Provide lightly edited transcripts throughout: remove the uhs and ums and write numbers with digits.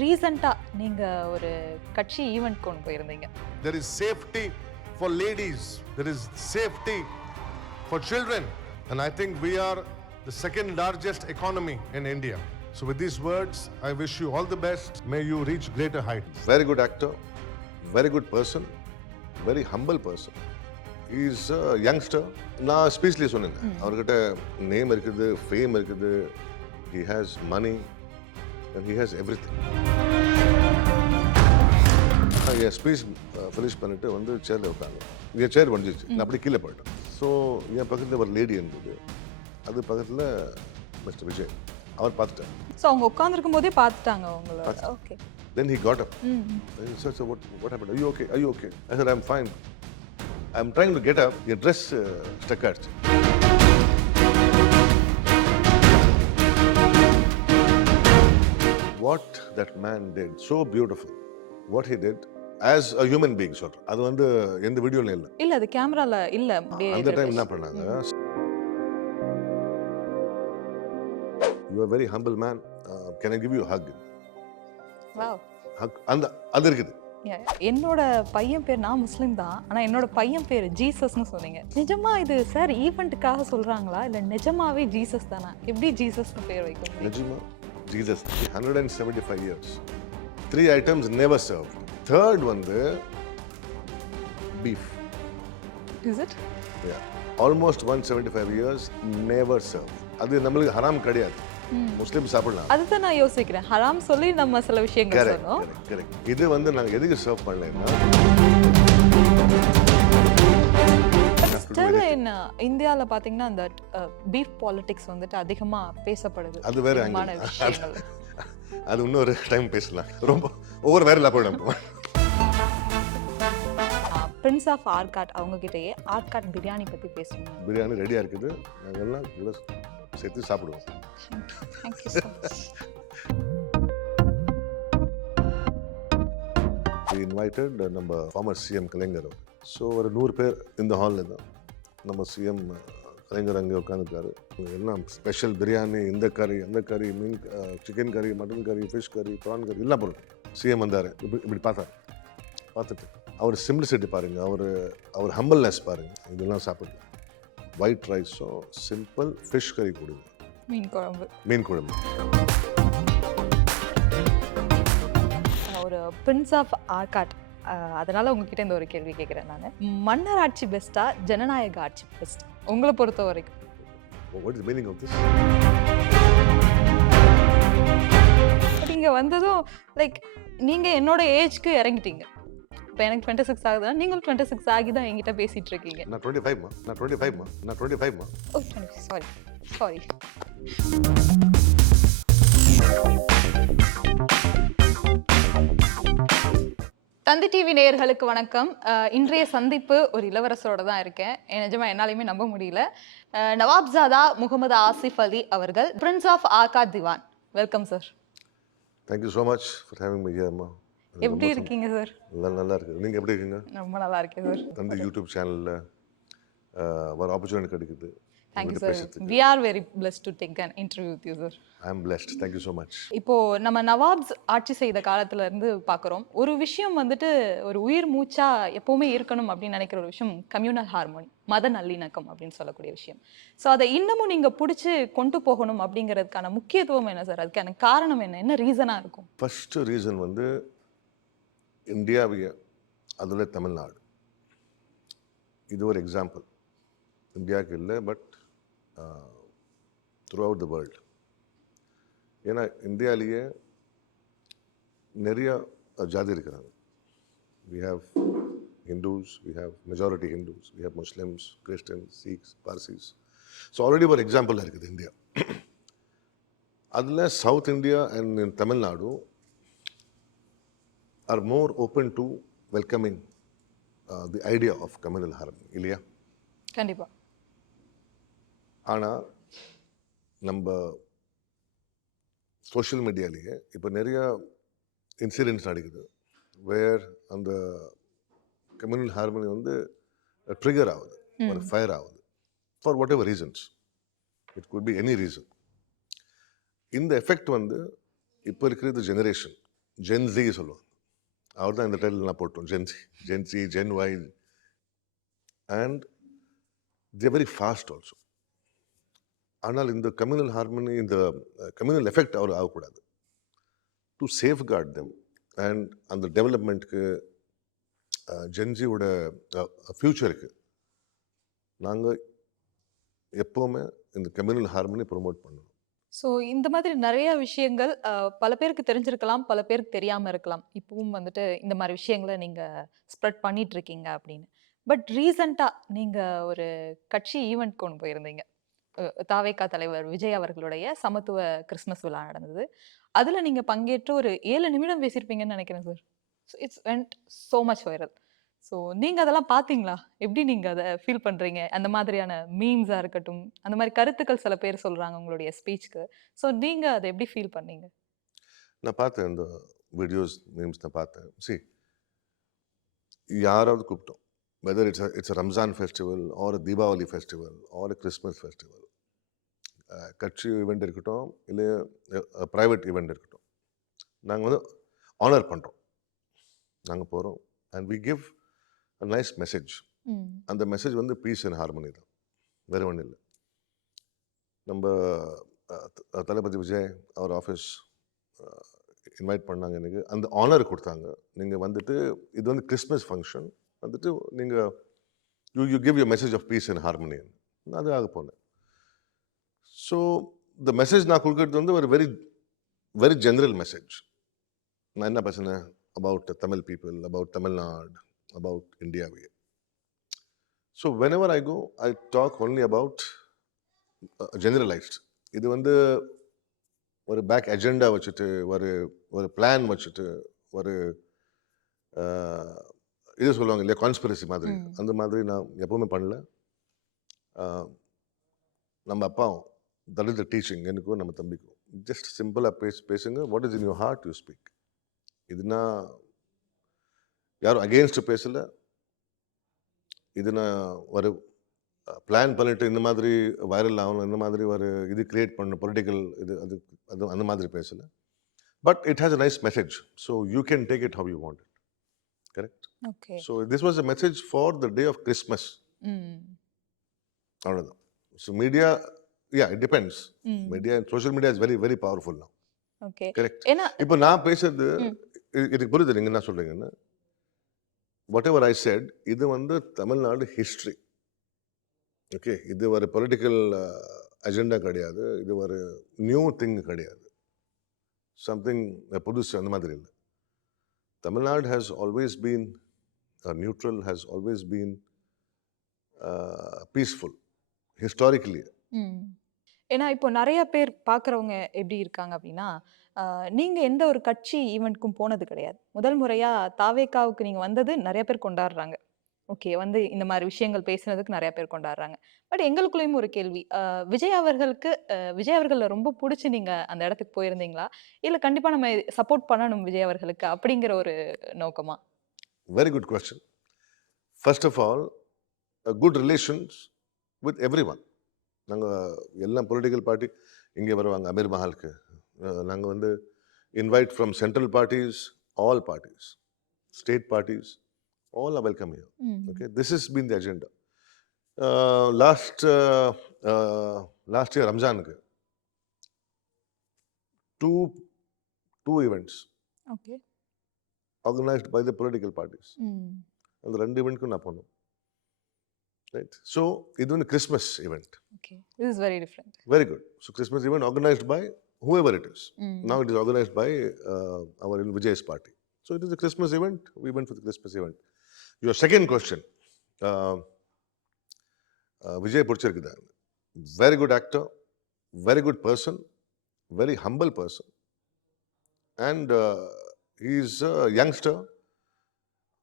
ரீசெண்டா நீங்க ஒரு கட்சி ஈவென்ட் கொண்டு போயிருந்தீங்க. There is safety for ladies. There is safety for children. And I think we are the second largest economy in India. So with these words, I wish you all the best. May you reach greater heights. Very good actor, very good person, very humble person. He is a youngster. நான் ஸ்பீச்லேயே சொன்னேன், அவர்கிட்ட name இருக்குது, fame இருக்குது, he has money and he has everything. N speech finish பண்ணிட்டு வந்து சேரில் உட்காந்து என் சேர் வந்துச்சு, நான் அப்படி கீழே போயிட்டேன். ஸோ என் பக்கத்தில் ஒரு லேடி இருந்தது, அது பக்கத்தில் மிஸ்டர் விஜய், அவர் பார்த்துட்டார். ஸோ அவங்க உட்காந்துருக்கும் போதே பார்த்துட்டாங்க உங்களோட. Okay. Then he got up. Then he said, "So what happened? Are you okay? Are you okay?" I said, "I'm fine. I'm trying to get up. Your dress stuck out." What that man did, so beautiful. What he did as a human being, சொல்றேன். அது வந்து எந்த வீடியோல இல்ல. இல்ல அது கேமரால இல்ல. அப்படியே அந்த டைம் என்ன பண்ணாங்க? You are very humble man. Can I give you a hug? Wow. Hug. அது இருக்குது. என்னோட பையன் பேர், நான் முஸ்லீம் தான், ஆனா என்னோட பையன் பேர் ஜீசஸ்னு சொன்னீங்க. நிஜமா இது சார் ஈவென்ட்டுக்காக சொல்றாங்களா இல்ல நிஜமாவே ஜீசஸ் தானா? எப்படி ஜீசஸ்னு பேர் வைக்க முடியும்? நிஜமா Jesus. 175 years. 3 items never served. Third வந்து beef. Is it? Yeah. Almost 175 years never served. அது நம்மளுக்கு ஹராம் கிடையாது. முஸ்லிம் சாப்பிடலாம். அதுதான் நான் யோசிக்கிறேன். ஹராம் சொல்லி நம்ம சில விஷயங்கள் சொன்னோம். கரெக்ட். இது வந்து நாங்க எதுக்கு சர்வ் பண்ணலைன்னா, என்ன இந்தியால பாத்தீங்கன்னா அந்த பீஃப் பாலிடிக்ஸ் வந்துட்டு அதிகமா பேசப்படுது. அது வேற விஷயங்கள். அது இன்னொரு டைம் பேசலாம். ரொம்ப ஒவ்வொரு வேறல போயிடும். பிரின்ஸ் ஆஃப் ஆர்காட் அவங்க கிட்டயே ஆர்காட் பிரியாணி பத்தி பேசுங்க. பிரியாணி ரெடியா இருக்குது, நாங்க எல்லாம் சேர்த்து சாப்பிடுவோம். Thank you so much. We invited நம்ம former CM கலைஞர். ஸோ ஒரு 100 பேர் இந்த ஹாலில் தான். நம்ம சிஎம் கலைஞர் அங்கே உட்காந்துருக்காரு. எல்லாம் ஸ்பெஷல் பிரியாணி, இந்த கறி, அந்த கறி, மீன், சிக்கன் கறி, மட்டன் கறி, ஃபிஷ் கறி, ப்ரான் கறி, எல்லாம் பொருள். சிஎம் வந்தார், இப்படி பார்த்துட்டு அவர் சிம்பிளிசிட்டி பாருங்கள், அவர் ஹம்பிள்னஸ் பாருங்கள். இதெல்லாம் சாப்பிட்டு ஒயிட் ரைஸும் சிம்பிள் ஃபிஷ் கறி கொடுங்க, மீன் குழம்பு. ஒரு பிரின்ஸ் ஆஃப் ஆர்காட், அதனால உங்ககிட்ட இந்த ஒரு கேள்வி கேட்குறேன் நான். மன்னர் ஆட்சி பெஸ்ட்டா, ஜனநாயக ஆட்சி பெஸ்ட் உங்களை பொறுத்த வரைக்கும்? What is the meaning of this? நீங்க வந்ததும் லைக் நீங்க என்னோட ஏஜ்க்கு இறங்கிட்டீங்க. இப்போ எனக்கு 26 ஆகுதுன்னா நீங்களும் 26 ஆகி தான் என்கிட்ட பேசிட்டு இருக்கீங்க. நான் 25 மா. ஓ 25, சாரி. தந்தி டிவி நேயர்களுக்கு வணக்கம். இன்றைய சந்திப்பு ஒரு இளவரசரோட தான் இருக்கேன். நிஜமா என்னாலையுமே நம்ப முடியல. நவாப்சாதா முகமது ஆசிஃப் அலி அவர்கள், பிரின்ஸ் ஆஃப் ஆர்காட் திவான். Welcome sir. Thank you so much for having me here, அம்மா. எப்படி இருக்கீங்க சார்? நல்லா இருக்கு. நீங்க எப்படி இருக்கீங்க? ரொம்ப நல்லா இருக்கேன் சார். தந்தி யூடியூப் சேனல்ல ஒரு ஆப்பர்ச்சுனிட்டி கிடைக்குது. Thank you sir. We are very blessed to take an interview with you sir. I am blessed. Thank you so much. இப்போ நம்ம நவாப்ஸ் ஆட்சி செய்த காலத்துல இருந்து பார்க்குறோம். ஒரு விஷயம் வந்துட்டு ஒரு உயிர் மூச்சா எப்பவுமே இருக்கணும் அப்படின்னு நினைக்கிற ஒரு விஷயம் கம்யூனல் ஹார்மோனி, மத நல்லிணக்கம் அப்படின்னு சொல்லக்கூடிய விஷயம். ஸோ அதை இன்னமும் நீங்க பிடிச்சி கொண்டு போகணும் அப்படிங்கிறதுக்கான முக்கியத்துவம் என்ன சார்? அதுக்கான காரணம் என்ன ரீசனா இருக்கும்? ஃபர்ஸ்ட் ரீசன் வந்து இந்தியாவிய, அதில் தமிழ்நாடு. இது ஒரு எக்ஸாம்பிள். இந்தியாவுக்கு இல்லை, but throughout the world. ஏன்னா இந்தியாவிலேயே நிறைய ஜாதி இருக்கிறாங்க. We have Hindus, we have majority Hindus, we have Muslims, Christians, Sikhs, Parsis. So already ஒரு எக்ஸாம்பிள் இருக்குது இந்தியா. அதில் south India and in Tamil Nadu are more open to welcoming the idea of communal harmony, இல்லையா? கண்டிப்பா. ஆனால் நம்ம social மீடியாலேயே இப்போ நிறைய incidents நடக்குது, வேர் அந்த கம்யூனல் ஹார்மனி வந்து ட்ரிகர் ஆகுது, ஒரு ஃபயர் ஆகுது, for what ever reasons. It could be any reason. இந்த எஃபெக்ட் வந்து இப்போ இருக்கிற ஜெனரேஷன் ஜென்ஸி சொல்லுவாங்க. அவர் தான் இந்த டைட்டில் நான் போட்டோம். Gen Z, Gen Y. And they very fast also. ஆனால் இந்த கம்யூனல் ஹார்மனி, இந்த கம்யூனல் எஃபெக்ட் அவர் ஆகக்கூடாது. டு சேஃப்கார்ட் தெம் அண்ட் அந்த டெவலப்மெண்ட்டுக்கு, ஜென்ஜியோட ஃப்யூச்சருக்கு நாங்கள் எப்போவுமே இந்த கம்யூனல் ஹார்மனி ப்ரொமோட் பண்ணணும். ஸோ இந்த மாதிரி நிறைய விஷயங்கள் பல பேருக்கு தெரிஞ்சிருக்கலாம், பல பேருக்கு தெரியாம இருக்கலாம். இப்பவும் வந்துட்டு இந்த மாதிரி விஷயங்கள நீங்க ஸ்ப்ரெட் பண்ணிட்டு இருக்கீங்க அப்படின்னு. பட் ரீசெண்டா நீங்க ஒரு கட்சி ஈவென்ட்க்கு ஒண்ணு போயிருந்தீங்க. தாவேகா தலைவர் விஜய் அவர்களுடைய சமத்துவ கிறிஸ்மஸ் விழா நடந்தது. அதுல நீங்க பங்கேற்று ஒரு 7 நிமிடம் பேசியிருப்பீங்கன்னு நினைக்கிறேன் sir. It's vent so much viral. So நீங்க அதெல்லாம் பார்த்தீங்களா? எப்படி நீங்க அத ஃபீல் பண்றீங்க? அந்த மாதிரியான மீம்ஸா இருக்கட்டும், அந்த மாதிரி கருத்துக்கள் சில பேர் சொல்றாங்க உங்களுடைய ஸ்பீச்க்கு. ஸோ நீங்க அத எப்படி ஃபீல் பண்ணீங்க? நான் பார்த்தேன், இந்த வீடியோஸ், மீம்ஸ் நான் பார்த்தேன். யாராவது கூப்பிட்டோம், whether it's a Ramzan festival or Deepavali festival or Christmas festival, கட்சி ஈவெண்ட் இருக்கட்டும், இல்லை ப்ரைவேட் ஈவெண்ட் இருக்கட்டும், நாங்கள் வந்து ஆனர் பண்ணுறோம். நாங்கள் போகிறோம் and we give a nice message. அந்த மெசேஜ் வந்து பீஸ் அண்ட் ஹார்மனி தான், வேறு ஒன்றும் இல்லை. நம்ம தளபதி விஜய் அவர் ஆஃபீஸ் இன்வைட் பண்ணாங்க, எனக்கு அந்த ஆனர் கொடுத்தாங்க. நீங்கள் வந்துட்டு இது வந்து கிறிஸ்மஸ் ஃபங்க்ஷன், வந்துட்டு நீங்கள் you give you message of peace and harmony. நான் அதுக்காக போனேன். ஸோ த மெசேஜ் நான் கொடுக்கறது வந்து ஒரு வெரி வெரி ஜென்ரல் மெசேஜ். நான் என்ன பேசுனேன் about Tamil people, about Tamil Nadu, about இந்தியாவே. So whenever I go I talk only about generalized. இது வந்து ஒரு பேக் அஜெண்டா வச்சுட்டு, ஒரு பிளான் வச்சுட்டு, ஒரு இது சொல்லுவாங்க இல்லையா, கான்ஸ்பிரசி மாதிரி, அந்த மாதிரி நான் எப்பவுமே பண்ணல. நம்ம அப்பாவும் தட் இஸ் த டீச்சிங், எனக்கும் நம்ம தம்பிக்கும். ஜஸ்ட் சிம்பிளாக பேசுங்க. What is in your heart you speak. இதுனா யாரும் அகெயின்ஸ்ட் பேசல. இது நான் ஒரு பிளான் பண்ணிட்டு இந்த மாதிரி வைரல் ஆகணும், இந்த மாதிரி ஒரு இது கிரியேட் பண்ணணும், பொலிட்டிக்கல் இது அது அது அந்த மாதிரி பேசல. But it has a nice message. So you can take it how you want it. Correct. Okay. So this was a message for the day of Christmas. அவ்வளோதான். So media, yeah, it depends. Media, social media is very, very powerful now. Okay. Correct. ஏன்னா இப்போ நான் பேசுறது இதுக்கு புரியுது நீங்கள் என்ன சொல்றீங்கன்னு. வாட் எவர் ஐ செட், இது வந்து தமிழ்நாடு ஹிஸ்ட்ரி. ஓகே, இது ஒரு பொலிட்டிக்கல் அஜெண்டா கிடையாது, இது ஒரு நியூ திங் கிடையாது, சம்திங் புதுசு அந்த மாதிரி இல்லை. Tamil Nadu has always been neutral, has always been peaceful historically. ஏன்னா இப்போ நிறைய பேர் பார்க்குறவங்க எப்படி இருக்காங்க அப்படின்னா, நீங்க எந்த ஒரு கட்சி ஈவெண்ட்க்கும் போனது கிடையாது. முதல் முறையா தாவேகாவுக்கு நீங்க வந்தது நிறைய பேர் கொண்டாடுறாங்க. ஓகே, வந்து இந்த மாதிரி விஷயங்கள் பேசுனதுக்கு நிறைய பேர் கொண்டாடுறாங்க. பட் எங்களுக்குள்ளேயும் ஒரு கேள்வி, விஜய் அவர்களுக்கு விஜய் அவர்கள ரொம்ப பிடிச்சி நீங்க அந்த இடத்துக்கு போயிருந்தீங்களா? இல்ல கண்டிப்பா நம்ம சப்போர்ட் பண்ணணும் விஜய் அவர்களுக்கு அப்படிங்கிற ஒரு நோக்கமா? Very good question. First of all, good relations with everyone. நாங்கள் எல்லாம் பொலிட்டிக்கல் பார்ட்டி இங்கே வருவாங்க அமீர் மஹாலுக்கு. நாங்கள் வந்து invite from central parties, all parties, state parties, all are welcome here. Okay, this has been the agenda. Last year Ramzan ku two events, okay, organized by the political parties. And the rendu event ku na ponnom, right? So idu one Christmas event. Okay, this is very different. Very good. So Christmas event organized by whoever it is. Now it is organized by our Vijay's party. So it is a Christmas event. We went for the Christmas event. Your second question, Vijay Purchirkida, very good actor, very good person, very humble person, and he is a youngster.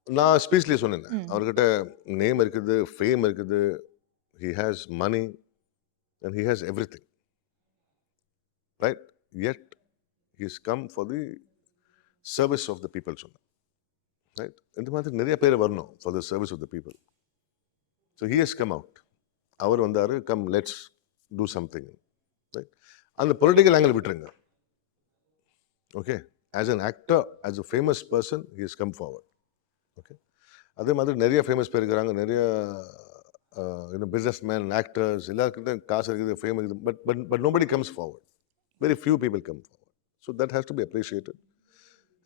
நான் ஸ்பீச்லேயே சொன்னேன், அவர்கிட்ட name இருக்குது, fame இருக்குது, he has money and he has everything, right? Yet he has come for the service of the people சொன்னேன். Right? இந்த மாதிரி நிறைய பேர் வரணும் for the service of the people. So he has come out. அவர் வந்தார், come let's do something. Right? அந்த political angle விட்டுருங்க. Okay, as an actor, as a famous person, he has come forward. Okay. அதே மாதிரி நிறைய famous பேர் இருக்கிறாங்க, நிறைய business man, actors, எல்லாருக்கிட்ட காசு இருக்குது, ஃபேம் இருக்குது, but nobody comes forward. Very few people come forward. So that has to be appreciated.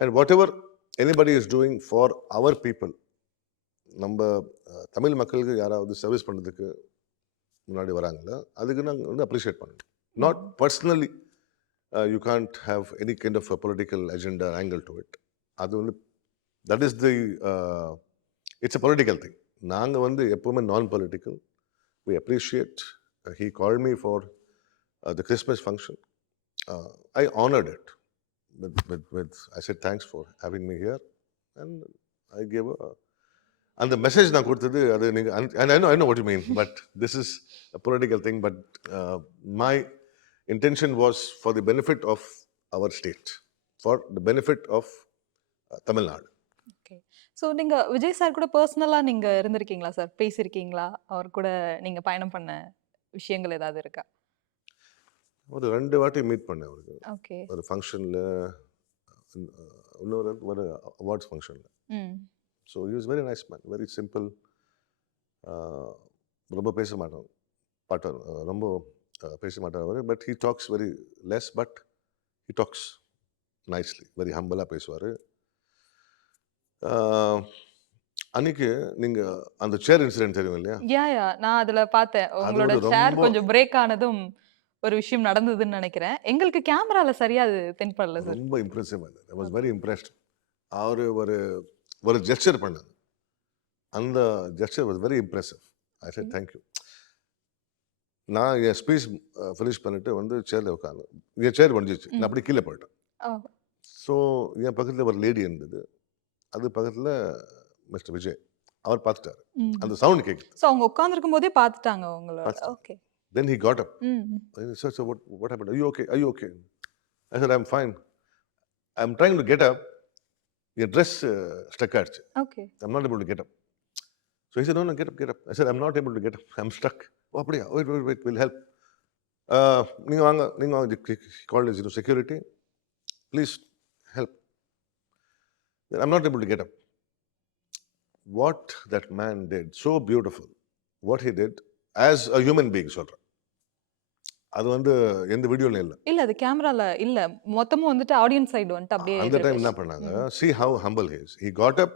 And whatever anybody is doing for our people, நம்ம தமிழ் மக்களுக்கு யாராவது சர்வீஸ் பண்ணுறதுக்கு முன்னாடி வராங்களா, அதுக்கு நாங்கள் வந்து அப்ரிஷியேட் பண்ணணும். Not personally, you can't have any kind of political agenda angle to it. அது வந்து that is the it's a political thing. நாங்கள் வந்து எப்போவுமே non political. We appreciate. He call me for the Christmas function. I honored it with I said thanks for having me here, and I gave and the message நான் கொடுத்தது அது நீங்க, and I know what you mean, but this is a political thing, but my intention was for the benefit of our state, for the benefit of Tamil Nadu. Okay. So நீங்க Vijay sir கூட பர்சனலா நீங்க இருந்திருக்கீங்களா sir? பேசியிருக்கீங்களா? அவர் கூட நீங்க பயணம் பண்ண விஷயங்கள் ஏதாவது இருக்கா? ஒரு 2 வாட்டி மீட் பண்ணேன் அவருக்கு. ஓகே. ஒரு ஃபங்க்ஷனில், இன்னொரு ஒரு அவார்ட்ஸ் ஃபங்க்ஷனில். ம். So he was very nice man, very simple. ரொம்ப பேச மாட்டார், ரொம்ப பேச மாட்டார் அவர். But he talks very less, but he talks nicely, very humbleஆ பேசுவார். அன்னைக்கு நீங்க அந்த சேர் இன்சிடென்ட் தெரியும் இல்லையா? யா நான் அதுல பார்த்தேன். உங்களோட அதோட சேர் ரொம்ப கொஞ்சம் பிரேக் ஆனதும் ஒரு விஷயம் நடந்ததுன்னு நினைக்கிறேன். எங்களுக்கு கேமரால சரியா அது தென்படல சார். ரொம்ப impressive. I was very impressed. அவர் ஒரு ஜெஸ்டர் பண்ணார். அந்த gesture was very impressive. I said thank you. நான் என் ஸ்பீச் ஃபினிஷ் பண்ணிட்டு வந்து சேர்ல உட்காந்து, என் சேர் முடிஞ்சிச்சு, நான் அப்படி கீழே போயிட்டேன். ஸோ என் பக்கத்தில் ஒரு லேடி இருந்தது, அது பக்கத்தில் மிஸ்டர் விஜய். அவர் பார்த்துட்டாரு, அந்த சவுண்ட் கேட்குது. ஸோ அவங்க உட்கார்ந்துருக்கும் போதே பார்த்துட்டாங்க உங்களோட. பார்த்துட்டாங்க. Okay. Then he got up. ம். I said, so what happened? Are you okay? Are you okay? I said, I'm fine. I'm trying to get up. Your dress stuck ஆயிடுச்சு. Okay. I'm not able to get up. So he said, no, get up. I said, I'm not able to get up. I'm stuck. Oh, அப்படியா? Wait, we'll help. நீங்க வாங்க. He called his security. Please help. I'm not able to get up. What that man did, so beautiful. What he did as a human being, சொல்றேன். அது வந்து எந்த வீடியோல இல்ல. இல்ல அது கேமரால இல்ல. மொத்தமும் வந்துட்டு ஆடியன்ஸ் சைடு வந்துட்டு அப்படியே அந்த டைம் என்ன பண்ணாங்க, see how humble he is. He got up,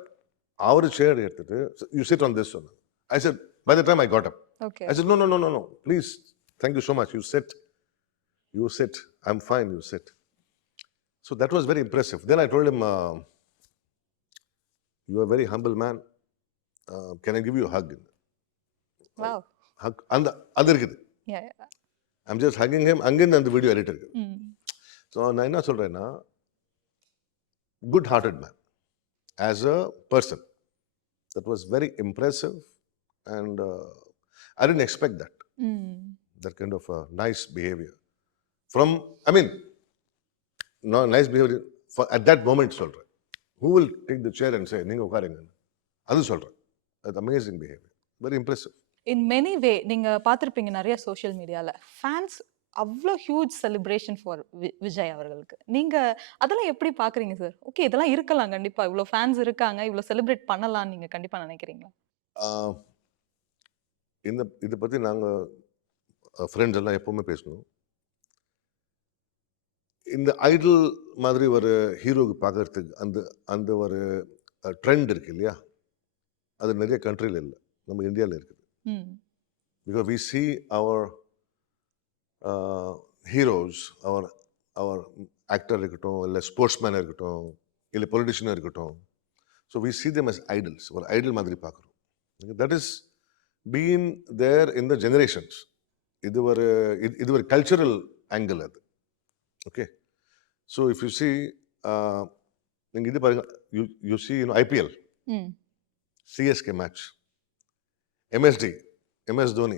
our chair எடுத்துட்டு, you sit on this one. I said, by the time I got up, okay. I said, no, please, thank you so much. You sit. I'm fine, you sit. So that was very impressive. Then I told him, you are a very humble man. Can I give you a hug? Wow. Hug. அது இருக்குது. யா. I'm just hugging him. அங்கிருந்து அந்த video edit இருக்கு. ம். So நான் என்ன சொல்றேன்னா, good hearted man as a person. That was very impressive, and I didn't expect that. ம். That kind of nice behavior from, I mean, no nice behavior for at that moment சொல்றேன். Who will take the chair and say நீங்க உட்காருங்க? அது சொல்றேன். That amazing behavior. Very impressive. In many way நீங்க பார்த்திருப்பீங்க நிறைய social மீடியால fans அவ்வளோ ஹியூஜ் செலிப்ரேஷன் ஃபார் விஜய் அவர்களுக்கு. நீங்க அதெல்லாம் எப்படி பாக்குறீங்க சார்? ஓகே, இதெல்லாம் இருக்கலாம் கண்டிப்பா. இவ்வளோ ஃபேன்ஸ் இருக்காங்க, இவ்வளோ செலிப்ரேட் பண்ணலாம்னு நீங்க கண்டிப்பா நினைக்கிறீங்களா? இதை பத்தி நாங்க ஃப்ரெண்ட்ஸ் எல்லாம் எப்பவுமே பேசணும். இந்த ஐடல் மாதிரி ஒரு ஹீரோக்கு பார்க்கறதுக்கு அந்த ஒரு ட்ரெண்ட் இருக்கு இல்லையா, அது நிறைய கண்ட்ரியில் இல்லை, நம்ம இந்தியாவில் இருக்குது. Because we see our heroes, our actor இருக்கட்டும், இல்லை ஸ்போர்ட்ஸ்மேன் இருக்கட்டும், இல்லை பொலிட்டிஷியனாக இருக்கட்டும், so we see them as idols. ஒரு ஐடல் மாதிரி பார்க்குறோம். That is been there in the generations. இது ஒரு கல்ச்சரல் ஆங்கிள் அது. Okay. So if you see, நீங்கள் இது பாருங்க, you see IPL, CSK match, MS Dhoni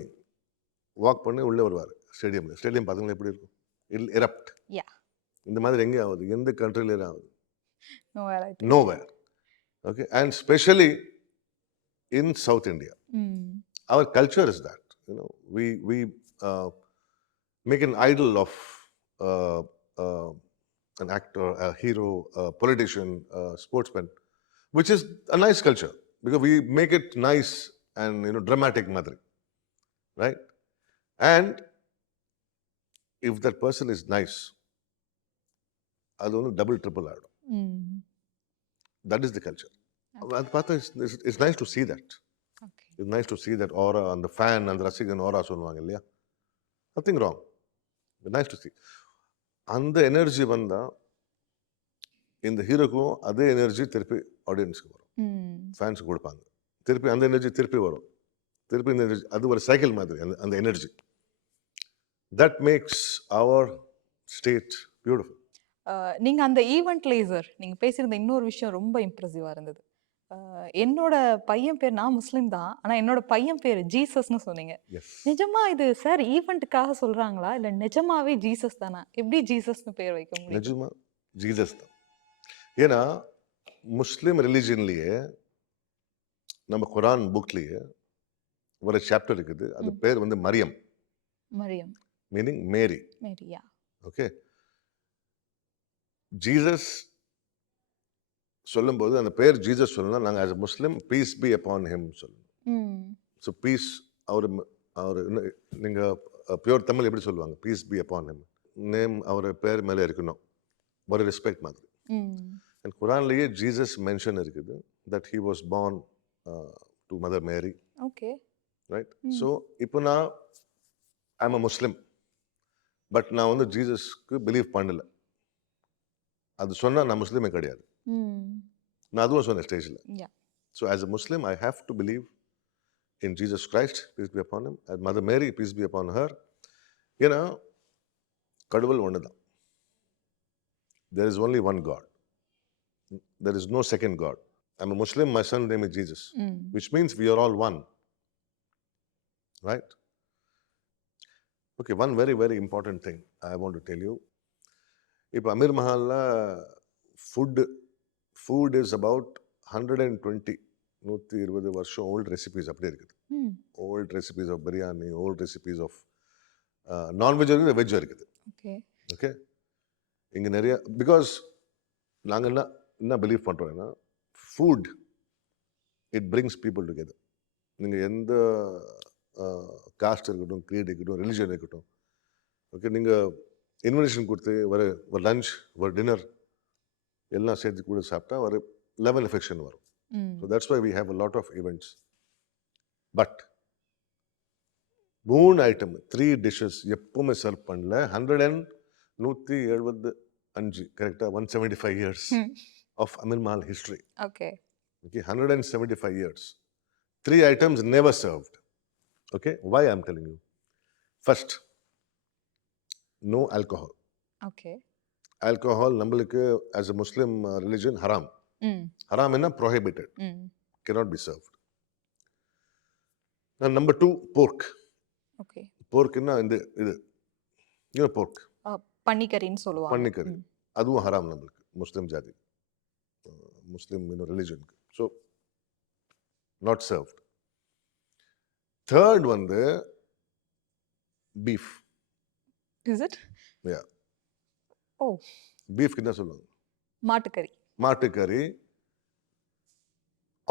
walk பண்ணி உள்ளே வருவார் ஸ்டேடியம் பார்த்தீங்கன்னா எப்படி இருக்கும்? Will erupt. இந்த மாதிரி எங்கே ஆகுது? எந்த கண்ட்ரில ஆகுது? Nowhere. Okay. And specially in south India, our culture is that. we make an idol of an actor, a hero, a politician, a sportsman, which is a nice culture because we make it nice and dramatic madri, right? And if that person is nice, அது வந்து double triple ஆகிடும். That is the culture. அது பார்த்தா it's nice to see that. It's nice to see that aura, அந்த fan அந்த ரசிகன் aura சொல்லுவாங்க இல்லையா, nothing wrong. Nice to see. அந்த எனர்ஜி வந்தால் இந்த ஹீரோக்கும் அதே எனர்ஜி திருப்பி ஆடியன்ஸுக்கு வரும், ஃபேன்ஸுக்கு கொடுப்பாங்க. திருப்பி அந்த எனர்ஜி திருப்பி வரும், திருப்பி இந்த எனர்ஜி, அது ஒரு சைக்கிள் மாதிரி அந்த energy. That makes our state beautiful. நீங்க அந்த ஈவெண்ட் லேசர் நீங்க பேசியிருந்த இன்னொரு விஷயம் ரொம்ப இம்ப்ரெசிவா இருந்தது. என்னோட பையன் பேர், நான் முஸ்லீம் தான், ஆனா என்னோட பையன் பேர் ஜீசஸ்னு சொன்னீங்க. நிஜமா இது சார் ஈவெண்ட்டுக்காக சொல்றாங்களா இல்ல நிஜமாவே ஜீசஸ் தானா? எப்படி ஜீசஸ்னு பேர் வைக்க முடியும்? நிஜமா ஜீசஸ் தான். ஏன்னா முஸ்லீம் ரிலிஜன்லயே நம்ம குரான் புக்லயே ஒரு சாப்டர் இருக்குது, அது பேர் வந்து மரியம். Mariam meaning Mary. மேரியா. ஓகே. ஜீசஸ் சொல்லும்போது அந்த பேர் ஜீசஸ் சொல்லணும், நாங்கள் as a Muslim peace be upon him சொல்லணும். ஸோ பீஸ் அவர் நீங்கள் பியூர் தமிழ் எப்படி சொல்லுவாங்க, peace be upon him, name அவர் பேர் மேலே இருக்கணும், ஒரு ரெஸ்பெக்ட் மாதிரி. அண்ட் குரான்லேயே ஜீசஸ் மென்ஷன் இருக்குது that he was born to mother Mary. Okay, right. So இப்போ நான் I am a Muslim, but நான் வந்து ஜீசஸ்க்கு பிலீவ் பண்ணல, அது சொன்னால் நான் முஸ்லீமே கிடையாது. நான் அதுவும் சொன்னேன் ஸ்டேஜில். So as a Muslim I have to believe in Jesus Christ, peace be upon him, and mother Mary, peace be upon her. ஏன்னா கடவுள் ஒன்று தான். There is only one God. There is no second God. I'm a Muslim, my son's name is Jesus, which means we are all one. Right? Okay, one very, very important thing I want to tell you. இப்போ Amir மஹாலில் food is about 120 வருஷம் old recipes அப்படி இருக்குது. Old recipes of biryani, old recipes of non veg இருக்குது, veg இருக்குது. Okay. இங்கே நிறைய, because நாங்கள் என்ன பிலீவ் பண்ணுறோம்னா food it brings people together. நீங்கள் எந்த காஸ்ட் இருக்கட்டும், க்ரீட் இருக்கட்டும், ரிலிஜன் இருக்கட்டும், ஓகே, நீங்கள் இன்விடேஷன் கொடுத்து ஒரு லஞ்ச், ஒரு டின்னர் எல்லாம் சேர்த்து கூட சாப்பிட்டா ஒரு லெவல் எஃபெக்ஷன் வரும். So that's why we have a lot of events. But 3 item 3 dishes எப்பவுமே சர்வ் பண்ணல. 175 கரெக்டாக 175 years of Amir Mahal history. Okay. 175 years 3 items never served. Okay, why I'm telling you? First, no alcohol. Okay. Alcohol நம்மளுக்கு as a Muslim religion haram. Haram என்ன prohibited. Cannot be served. Now number 2, pork. Okay. Pork என்ன இது you know pork. பன்னிக்கறின்னு சொல்லுவாங்க. பன்னிக்கறி அதுவும் ஹராம் நம்மளுக்கு Muslim ஜாதி, Muslim ரிலிஜனுக்கு. So not served. தேர்ட் வந்து beef. Is it? Yeah. Oh. பீஃப்க்கு என்ன சொல்லுவாங்க? மாட்டுக்கறி. மாட்டுக்கறி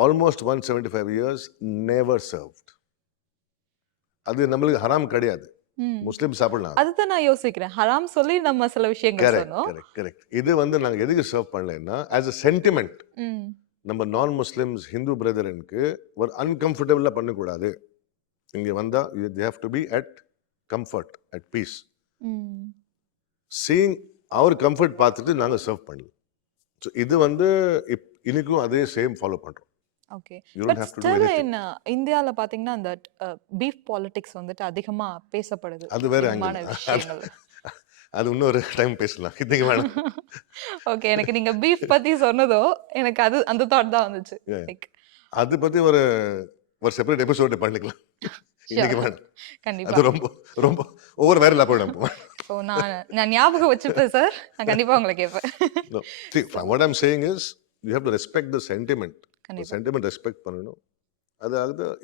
ஆல்மோஸ்ட் 175 இயர்ஸ் நெவர் சர்வ்ட். அது நம்மளுக்கு ஹராம் கிடையாது, முஸ்லிம் சாப்பிடலாம். அதுதான் நான் யோசிக்கிறேன், ஹராம் சொல்லி நம்ம சில விஷயங்கள் சொன்னோம். கரெக்ட். இது வந்து நாங்கள் எதுக்கு சர்வ் பண்ணலைன்னா ஆஸ் அ சென்டிமெண்ட், நம்ம நான் முஸ்லிம்ஸ் ஹிந்து பிரதரனுக்கு ஒரு அன்கம்ஃபர்டபுளாக பண்ணக்கூடாது. இங்கே வந்தால் you have to be at comfort, at peace. Seeing our comfort பார்த்துட்டு நாங்கள் சர்வ் பண்ணல. ஸோ இது வந்து இன்னைக்கும் அதே சேம் ஃபாலோ பண்ணுறோம். ஓகே. பட் ஸ்டில் இந்தியால பாத்தீங்கன்னா அந்த பீஃப் பாலிடிக்ஸ் வந்துட்டு அதிகமா பேசப்படுது. அது வேற விஷயங்கள். அது இன்னொரு டைம் பேசலாம், இதுக்கு வேணாம். ஓகே. எனக்கு நீங்க பீஃப் பத்தி சொன்னதோ எனக்கு அது அந்த தாட் தான் வந்துச்சு. அது பத்தி ஒரு செப்பரேட் எபிசோட் பண்ணிக்கலாம், இன்னைக்கு வேணாம். கண்டிப்பா. அது ரொம்ப ரொம்ப ஓவர் வைரலா போயிடும். சோ நான் ஞாபகம் வச்சுப்பேன் சார், நான் கண்டிப்பா உங்களை கேட்பேன். See, what I'm saying is you have to respect the sentiment. Sentiment respect பண்ணணும். அது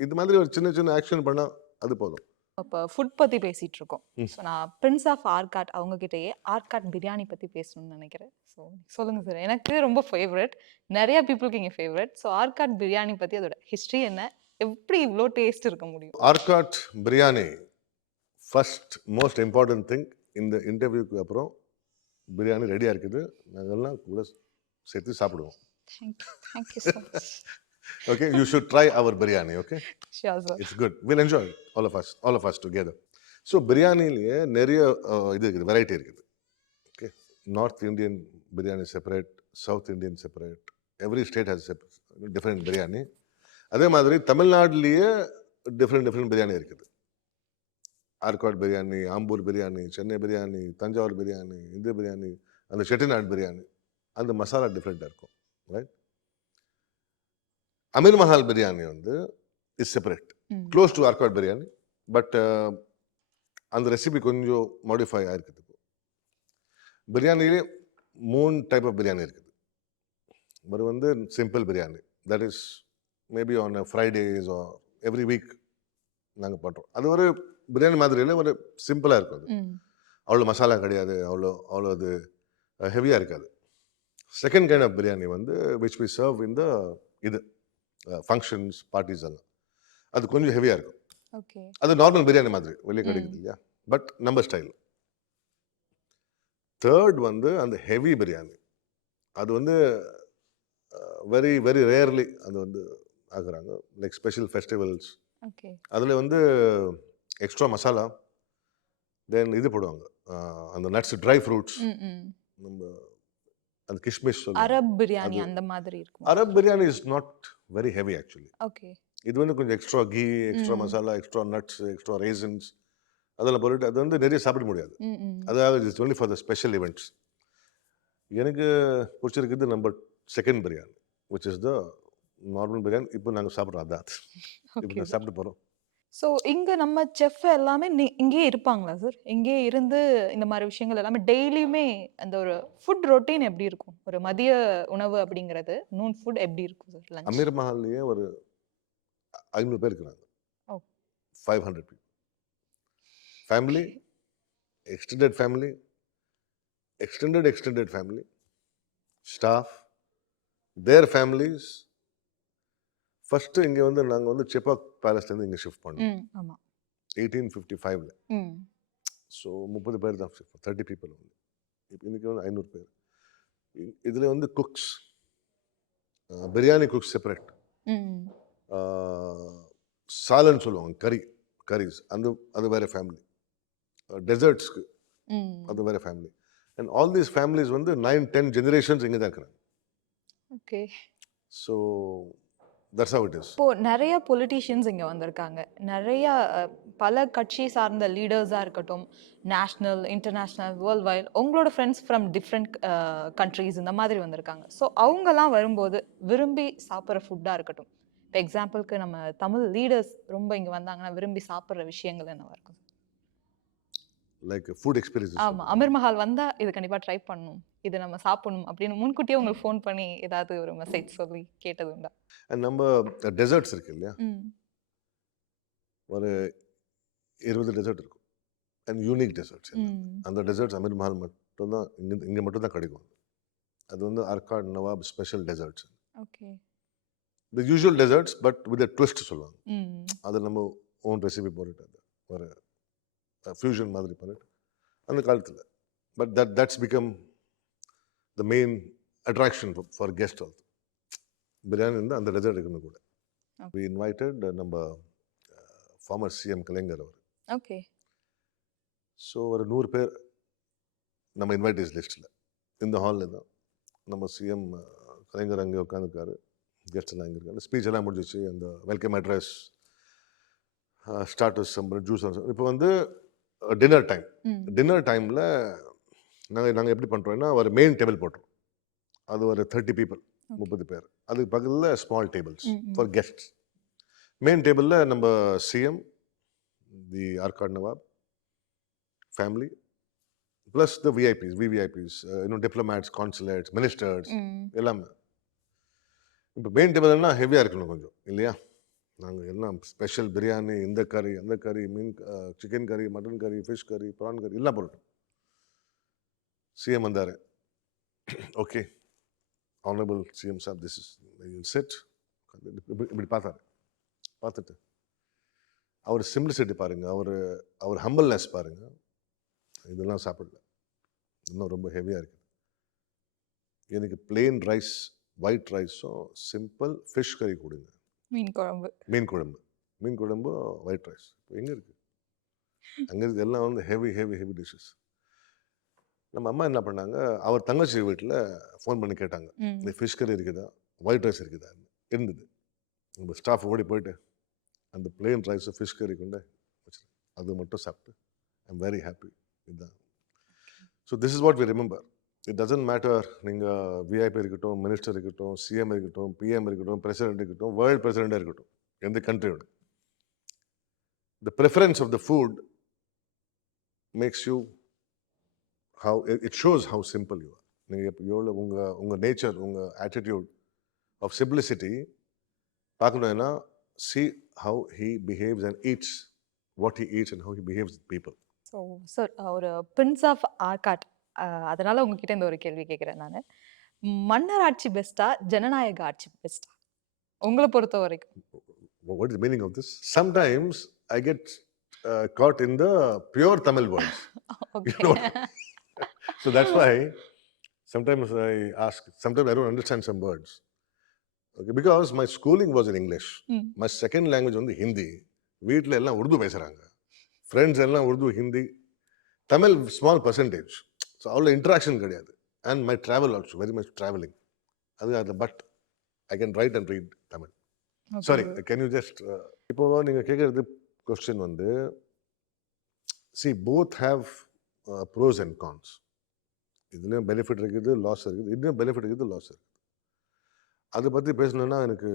இது மாதிரி ஒரு சின்ன சின்ன ஆக்ஷன் பண்ணால் அது போதும். இப்போ ஃபுட் பத்தி பேசிட்டு இருக்கோம். ஸோ நான் பிரின்ஸ் ஆஃப் ஆர்காட் அவங்க கிட்டயே ஆர்காட் பிரியாணி பத்தி பேசணும்னு நினைக்கிறேன். ஸோ சொல்லுங்க சார். எனக்கு ரொம்ப ஃபேவரட். நிறைய பீப்புளுக்கு இங்கே ஃபேவரட். ஸோ ஆர்காட் பிரியாணி பத்தி அதோட ஹிஸ்ட்ரி என்ன? எப்படி இவ்வளோ டேஸ்ட் இருக்க முடியும்? Arcot biryani first most important thing. இந்த இன்டர்வியூக்கு அப்புறம் பிரியாணி ரெடியாக இருக்குது. நாங்கள்லாம் கூட சேர்த்து சாப்பிடுவோம். Thank you so much. Okay, you should try our biryani, okay? Sure sir. It's good. We'll enjoy it, all of us together. So பிரியாணிலேயே நிறைய இது இருக்குது, வெரைட்டி இருக்குது. Okay, north Indian biryani separate, south Indian separate, every state has different biryani. அதே மாதிரி தமிழ்நாட்டிலேயே different biryani இருக்குது. ஆர்காட் பிரியாணி, ஆம்பூர் பிரியாணி, சென்னை பிரியாணி, தஞ்சாவூர் பிரியாணி, இந்த பிரியாணி, அந்த செட்டிநாடு பிரியாணி, அந்த மசாலா டிஃப்ரெண்ட்டாக இருக்கும், ரைட்? அமீர் மஹால் பிரியாணி வந்து is separate, close to Arcot biryani. But அந்த ரெசிபி கொஞ்சம் மாடிஃபை ஆகிருக்குது. இப்போ பிரியாணிலே 3 டைப் ஆஃப் பிரியாணி இருக்குது. ஒரு வந்து simple biryani, that is maybe on Fridays or every week நாங்கள் பண்ணுறோம். அது ஒரு பிரியாணி மாதிரி இல்லை, ஒரு சிம்பிளாக இருக்கும். அது அவ்வளோ மசாலா கிடையாது, அவ்வளோ அது ஹெவியாக இருக்காது. செகண்ட் கைண்ட் ஆஃப் பிரியாணி வந்து விச் வி சர்வ் இன் த இது ஃபங்க்ஷன்ஸ், பார்ட்டிஸ் எல்லாம், அது கொஞ்சம் ஹெவியாக இருக்கும். ஓகே, அது நார்மல் பிரியாணி மாதிரி வெளியே கிடைக்குது இல்லையா, பட் நம்ம ஸ்டைல். தேர்ட் வந்து அந்த ஹெவி பிரியாணி, அது வந்து வெரி வெரி ரேர்லி அது வந்து ஆகுறாங்க, லைக் ஸ்பெஷல் ஃபெஸ்டிவல்ஸ். ஓகே, அதில் வந்து எக்ஸ்ட்ரா மசாலா, தென் இது போடுவாங்க, அந்த நட்ஸ், ட்ரை ஃப்ரூட்ஸ், நம்ம அந்த கிஷ்மிஷ். அரப் பிரியாணி அந்த மாதிரி இருக்கும். Arab biryani is not very heavy actually. Okay, இது வந்து கொஞ்சம் extra ghee, extra masala, extra nuts, extra raisins அதெல்லாம் போட்டுட்டு அது வந்து நிறைய சாப்பிட முடியாது. அதாவது it's only for the special events. எனக்கு பிடிச்சிருக்குது நம்ம second biryani, which is the normal biryani. இப்போ நாங்கள் சாப்பிட்றோம், அதான் இப்போ நான் சாப்பிட்டு போகிறோம். ஸோ இங்கே நம்ம செஃப் எல்லாமே இங்கேயே இருப்பாங்களா சார்? இங்கேயே இருந்து இந்த மாதிரி விஷயங்கள் எல்லாமே டெய்லியுமே அந்த ஒரு ஃபுட் ரொட்டீன் எப்படி இருக்கும்? ஒரு மதிய உணவு அப்படிங்கிறது, நூன் ஃபுட் எப்படி இருக்கும் சார்? லஞ்ச் அமீர் மஹால்லையே ஒரு 500 பேர் இருக்கிறாங்க. ஓ, 500 people. Family, extended family, extended family, staff, their families. First இங்கே வந்து நாங்கள் வந்து செப்பாக் பேலஸ்லேருந்து இங்கே ஷிஃப்ட் பண்ணோம் ஆமாம் 1855. ஸோ 30 பேர் தான், 30 people வந்து. இப்போ இன்றைக்கி வந்து 500 பேர். இதில் வந்து குக்ஸ், பிரியாணி குக்ஸ் செப்பரேட், சாலன்னு சொல்லுவாங்க, கரீஸ், அது வேறு ஃபேமிலி, டெசர்ட்ஸ்க்கு அது வேறு family. And all these families வந்து 9-10 ஜெனரேஷன்ஸ் இங்கே தான் இருக்கிறாங்க. Okay, so that's how it is. இப்போ நிறைய பொலிட்டீஷியன்ஸ் இங்கே வந்திருக்காங்க. நிறைய பல கட்சி சார்ந்த லீடர்ஸாக இருக்கட்டும், நேஷ்னல், இன்டர்நேஷ்னல், வேர்ல்ட் வைட், உங்களோட ஃப்ரெண்ட்ஸ் ஃப்ரம் டிஃப்ரெண்ட் கண்ட்ரீஸ் இந்த மாதிரி வந்திருக்காங்க. ஸோ அவங்கெல்லாம் வரும்போது விரும்பி சாப்பிட்ற ஃபுட்டாக இருக்கட்டும், இப்போ எக்ஸாம்பிளுக்கு நம்ம தமிழ் லீடர்ஸ் ரொம்ப இங்கே வந்தாங்கன்னா விரும்பி சாப்பிட்ற விஷயங்கள் என்னவா இருக்கும்? Like food experience. ஆமாம், அமீர் மஹால் வந்தால் இது கண்டிப்பாக ட்ரை பண்ணணும், இது நம்ம சாப்பிடணும் அப்படின்னு முன்கூட்டியே உங்களுக்கு ஃபோன் பண்ணி ஏதாவது ஒரு மெசேஜ் சொல்லி கேட்டது உண்டா? அண்ட் நம்ம டெசர்ட்ஸ் இருக்கு இல்லையா, ஒரு 20 டெசர்ட் இருக்கும். And unique desserts. அந்த டெசர்ட்ஸ் அமீர் மஹால் மட்டும்தான், இங்கே மட்டும்தான் கிடைக்கும். அது வந்து Arcot Nawab special desserts. Okay, the usual desserts but with twist சொல்லுவாங்க. அது நம்ம ஓன் ரெசிபி போட்டுட்டு அது ஒரு ஃபியூஷன் மாதிரி பண்ணிட்டு அந்த காலத்தில். But that's become the main attraction for guest also. Biryani வந்து அந்த டெசர்ட் இருக்கணும் கூட. வி இன்வைட்டட் நம்ம ஃபார்மர் சிஎம் கலைஞர் அவர். ஓகே, ஸோ ஒரு 100 பேர் நம்ம இன்வைட்டர்ஸ் லிஸ்ட்டில் இந்த ஹாலில் தான். நம்ம சிஎம் கலைஞர் அங்கே உட்காந்துருக்காரு, கெஸ்ட் எல்லாம் இங்கே இருக்காரு. ஸ்பீச் எல்லாம் முடிஞ்சிச்சு, அந்த வெல்கம் அட்ரஸ், ஸ்டார்டர்ஸ், ஜூஸ். இப்போ வந்து டின்னர் டைம். டின்னர் டைமில் நாங்கள் எப்படி பண்ணுறோம்னா ஒரு மெயின் டேபிள் போட்டுரும். அது ஒரு 30 people, 30 பேர். அதுக்கு பக்கத்தில் small tables for guests. Main டேபிளில் நம்ம சிஎம், தி ஆர்காட் நவாப் ஃபேமிலி, ப்ளஸ் த விவிஐபிஸ், இன்னும் டிப்ளமேட்ஸ், கான்சுலேட்ஸ், மினிஸ்டர்ஸ் எல்லாமே. இப்போ மெயின் டேபிள்னா ஹெவியாக இருக்கணும் கொஞ்சம் இல்லையா, நாங்கள் எல்லாம் ஸ்பெஷல் பிரியாணி, இந்த கறி அந்த கறி, மீன் சிக்கன் கறி, மட்டன் கறி, ஃபிஷ் கறி, ப்ரான் கறி எல்லாம் போட்டோம். சிஎம் வந்தார். Okay honourable CM sir, this is set. இப்படி பார்த்துட்டு அவர் சிம்பிளிசிட்டி பாருங்கள், அவர் ஹம்பிள்னஸ் பாருங்கள். இதெல்லாம் சாப்பிடல, இன்னும் ரொம்ப ஹெவியாக இருக்குது. எனக்கு பிளெயின் ரைஸ், ஒயிட் ரைஸும் சிம்பிள் ஃபிஷ் கறி கொடுங்க. மீன் குழம்பு ஒயிட் ரைஸ். இப்போ எங்கே இருக்குது? அங்கே இருக்குது எல்லாம் வந்து ஹெவி டிஷ்ஷஸ். நம்ம அம்மா என்ன பண்ணாங்க, அவர் தங்கச்சி வீட்டில் ஃபோன் பண்ணி கேட்டாங்க, இந்த ஃபிஷ் கறி இருக்குதா, ஒயிட் ரைஸ் இருக்குதா. இருந்தது. நம்ம ஸ்டாஃப் ஓடி போயிட்டு அந்த பிளெயின் ரைஸு ஃபிஷ் கறி கொண்டு வச்சு அது மட்டும் சாப்பிட்டு ஐம் வெரி ஹாப்பி. இதுதான். So this is what we remember. It doesn't matter நீங்கள் விஐபி இருக்கட்டும், மினிஸ்டர் இருக்கட்டும், சிஎம் இருக்கட்டும், பிஎம் இருக்கட்டும், பிரசிடென்ட் இருக்கட்டும், வேர்ல்டு பிரசிடெண்டாக இருக்கட்டும், எந்த கண்ட்ரியோட the preference of the food makes you how it shows how simple you are. நீங்கள் இப்போ எவ்வளோ உங்கள் நேச்சர், உங்கள் ஆட்டிடியூட் ஆஃப் சிம்பிளிசிட்டி பார்க்கணும்னா see how he behaves and eats, what he eats and how he behaves with people. So sir ஒரு Prince of Arcot, அதனால உங்ககிட்ட இந்த ஒரு கேள்வி கேட்குறேன் நான். மன்னர் ஆட்சி பெஸ்ட்டா, ஜனநாயக ஆட்சி பெஸ்ட்டா உங்களை பொறுத்த வரைக்கும்? What is the meaning of this? Sometimes I get caught in the pure Tamil words. Okay. You know? So that's why sometimes I ask, sometimes I don't understand some words. Okay, because my schooling was in English. My second language வந்து ஹிந்தி. வீட்டில் எல்லாம் உருது பேசுகிறாங்க, friends எல்லாம் Urdu, Hindi, Tamil small percentage. So அவ்வளோ interaction கிடையாது. And my travel also very much travelling. அது but I can write and read Tamil. Sorry, can you just இப்போ நீங்கள் கேட்குறது கொஸ்டின் வந்து see both have pros and cons. இதுலேயும் பெனிஃபிட் இருக்குது, லாஸ் இருக்குது. இதுலேயும் பெனிஃபிட் இருக்குது, லாஸ் இருக்குது. அதை பற்றி பேசணுன்னா எனக்கு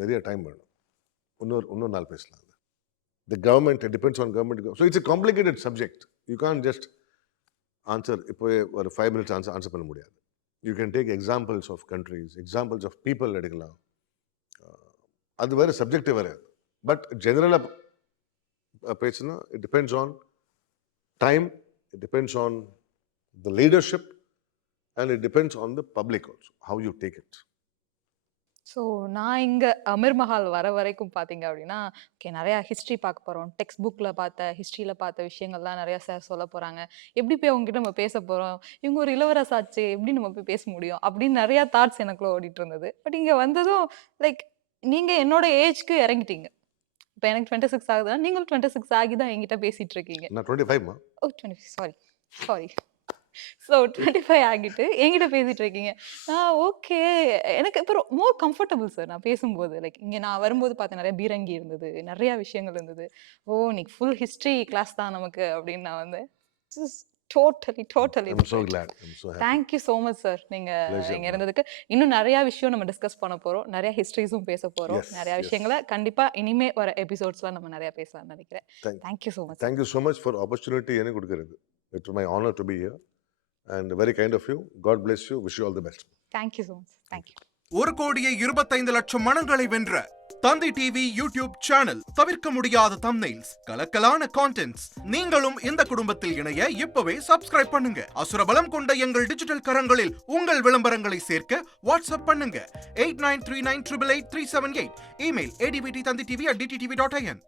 நிறைய டைம் வேணும். இன்னொரு நாள் பேசலாம். The government, it depends on government. So it's a complicated subject. You can't just answer இப்போ ஒரு 5 minutes ஆன்சர் பண்ண முடியாது. You can take examples of countries, examples of people எடுக்கலாம். அது வேறு சப்ஜெக்டே வேறு. பட் ஜெனரலாக பேசுனா it depends on time, it depends on the leadership and it depends on the public also, how you take it. So நான் இங்கே அமீர் மஹால் வர வரைக்கும் பார்த்தீங்க அப்படின்னா, ஓகே நிறையா ஹிஸ்ட்ரி பார்க்க போகிறோம். டெக்ஸ்ட் புக்கில் ஹிஸ்ட்ரியில் பார்த்த விஷயங்கள்லாம் நிறையா சார் சொல்ல போகிறாங்க. எப்படி போய் அவங்ககிட்ட நம்ம பேச போகிறோம், இவங்க ஒரு இளவரசு ஆச்சு, எப்படி நம்ம போய் பேச முடியும் அப்படின்னு நிறையா தாட்ஸ் எனக்குள்ள ஓடிட்டு இருந்தது. பட் இங்கே வந்ததும் லைக் நீங்கள் என்னோட ஏஜ்க்கு இறங்கிட்டீங்க. இப்போ எனக்கு 26 ஆகுதுன்னா நீங்களும் 26 ஆகி தான் என்கிட்ட பேசிகிட்டு இருக்கீங்க. நான் 25மா? ஓ 25, சாரி. ஸோ 25 ஆகிட்டு என்கிட்ட பேசிட்டு இருக்கீங்க. ஓகே, எனக்கு இப்போ மோர் கம்ஃபர்டபுள் சார். நான் பேசும்போது லைக் இங்கே நான் வரும்போது பார்த்தேன் நிறைய பீரங்கி இருந்தது, நிறையா விஷயங்கள் இருந்தது. ஓ இன்னைக்கு ஃபுல் ஹிஸ்ட்ரி கிளாஸ் தான் நமக்கு அப்படின்னு நான் வந்து totally I'm so glad. I'm so happy. Thank you so much sir. நீங்கள் இங்கே இருந்ததுக்கு. இன்னும் நிறையா விஷயம் நம்ம டிஸ்கஸ் பண்ண போகிறோம், நிறையா ஹிஸ்ட்ரிஸும் பேச போகிறோம். Yes, நிறையா yes. விஷயங்களை கண்டிப்பாக இனிமே வர எபிசோட்ஸ்லாம் நம்ம நிறையா பேசலாம்னு நினைக்கிறேன். Thank you so much. Thank you so much for opportunity எனக்கு கொடுக்கறது. It's my honor to be here and very kind of you. God bless you. Wish you all the best. Thank you so much. Thank you. 1,25,00,000 மனங்களை வென்ற தந்தி TV YouTube channel. தவிர்க்க முடியாத thumbnails, கலக்கலான contents. நீங்களும் இந்த குடும்பத்தில் இணைய இப்பவே சப்ஸ்கிரைப் பண்ணுங்க. அசுரபலம் கொண்ட எங்கள் டிஜிட்டல் கரங்களில் உங்கள் விளம்பரங்களை சேர்க்க வாட்ஸ்அப் பண்ணுங்க. 8939888378. Email advtthanditv@dttv.in.